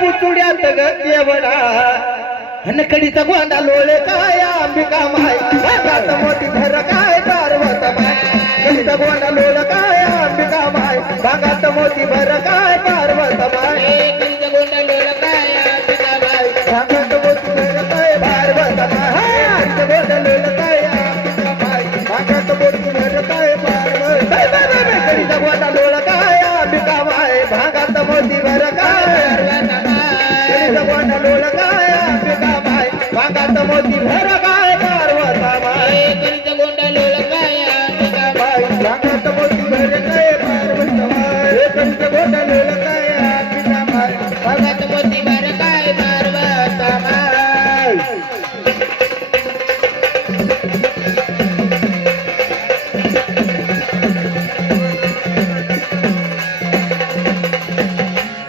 पुचुड्यात ग देवडा हनकडीचा गोंडा लोळे काय अंबिका माय. भागात मोठी घर काय पार्वत माय. कडीचा गोंडा लोळ काय अंबिका माय. भागात मोठी भर काय पार्वत माय.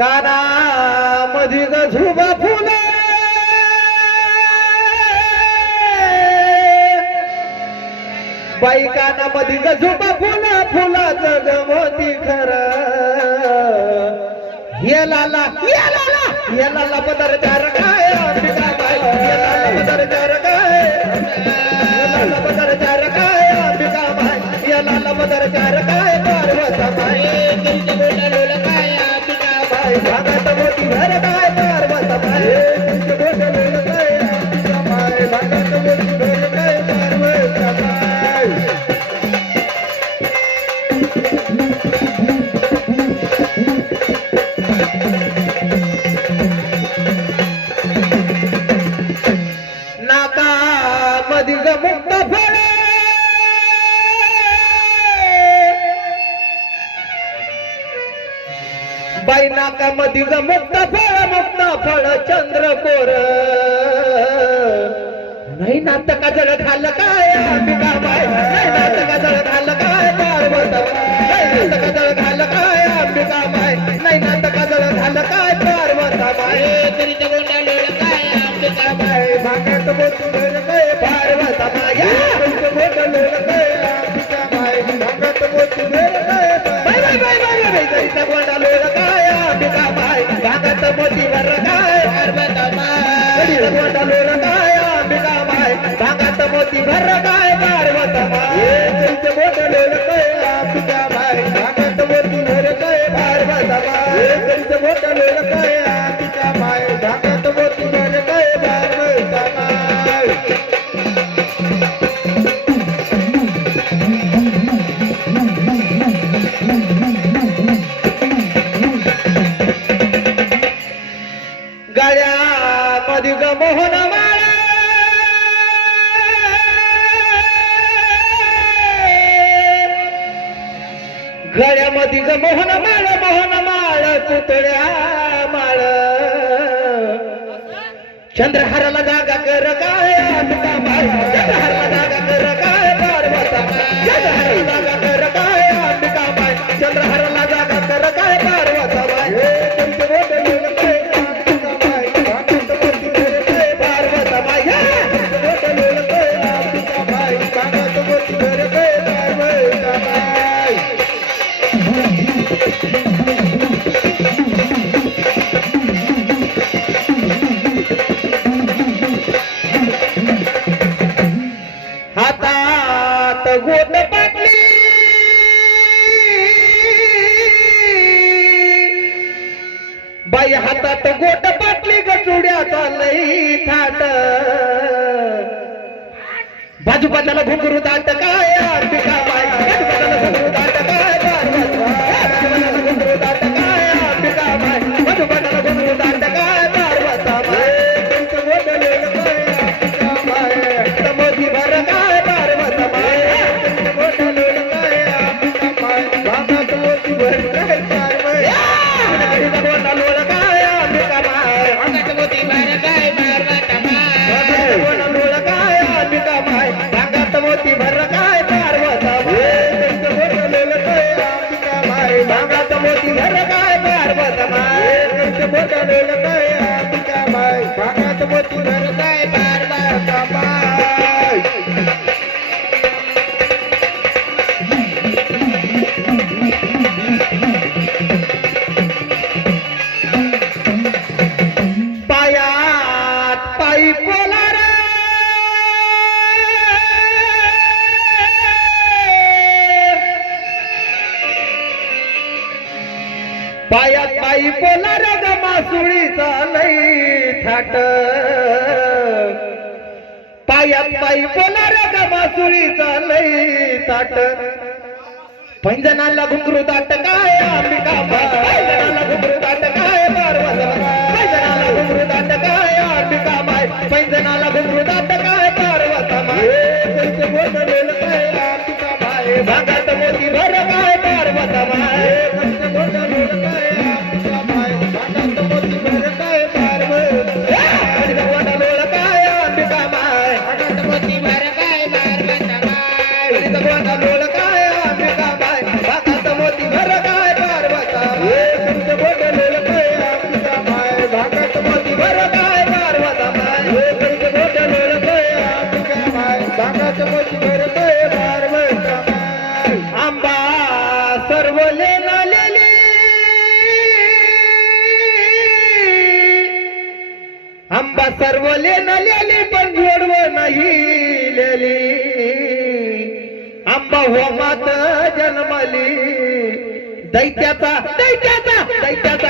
काना मधी ग झुबा फुले. बाई काना मधी ग झुबा फुला फुलाचं ग मोती खर. ये लाला ये लाला ये लाला पदर चार काय अंबिका बाई ये लाला पदर चार काय ये लाला पदर चार काय अंबिका बाई ये लाला पदर चार काय पार्वता बाई करीत गोंडा लोळ काय अंबिका बाई बाई भागात मोठी भर काय पार्वत बाई तुझे गोड लोळ काय अंबिका बाई भागात मोठी भर काय पार्वत बाई नाका मधी ग मुक्त फळे बाई नाका मधी ग मुक्त फळ मुक्त फळ चंद्रकोर नाही नाटका जळ खाल्लं काय अंबिका बाई नाही नाटका जळ खाल्लं काय पार्वत नाही नाटका जळ खाल्लं काय अंबिका बाई नाही नाटका जळ खाल्लं काय पार्वत गोंडा लोळ काय अंबिका बाई भागात घर काय पार्वत माया मोठ लोळ काय अंबिका बाई भागात मोठी घर काय बाय बाय बाय भागात मोठी घर काय पार्वता बाई तरीचा गोंडा लोळ काय अंबिका बाई भागात मोठी घर काय माय गळ्यामध्ये ग मोहन माळ मोहन माळ पुतळ्या माळ. चंद्रहाराला जागा कर काय चंद्रहार बाई गोट पाटली ग चुड्याचा लई थाट. बाजूबाजाला घुंगरू दाट का पायात पायी पोलार ग मासुळीचा लई थाट. पायात पायी पोलार ग मासुळीचा लई थाट. पैंजनाला घुंगरू दाट काय अंबिका पैंजनाला घुंगरू दाट काय पार्वत पैंजनाला घुंगरू दाट काय अंबिका माय पैंजनाला घुंगरू दाट काय पार्वत माय पैसे गोंधळेल काय अंबिका माय भागात मोती आंबा सर्व नालेली आंबा पण जोडव नाही लेली. आंबा होमात जन्मली. दैत्याचा दैत्याचा दैत्याचा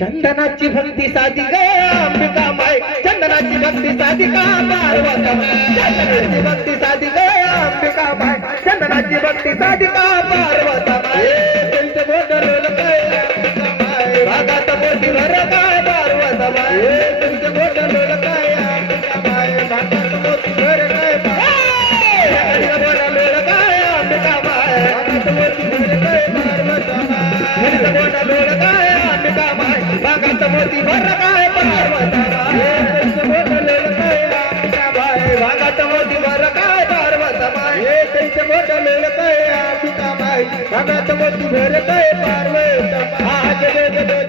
चंदनाची भक्ती साधी गया अंबिका माय चंदनाची भक्ती साधी का चंदनाची भक्ती साधी ग अंबिका माय चंदनाची भक्ती साधी का पार्वता भगत मोती भर काय पार्वता? माय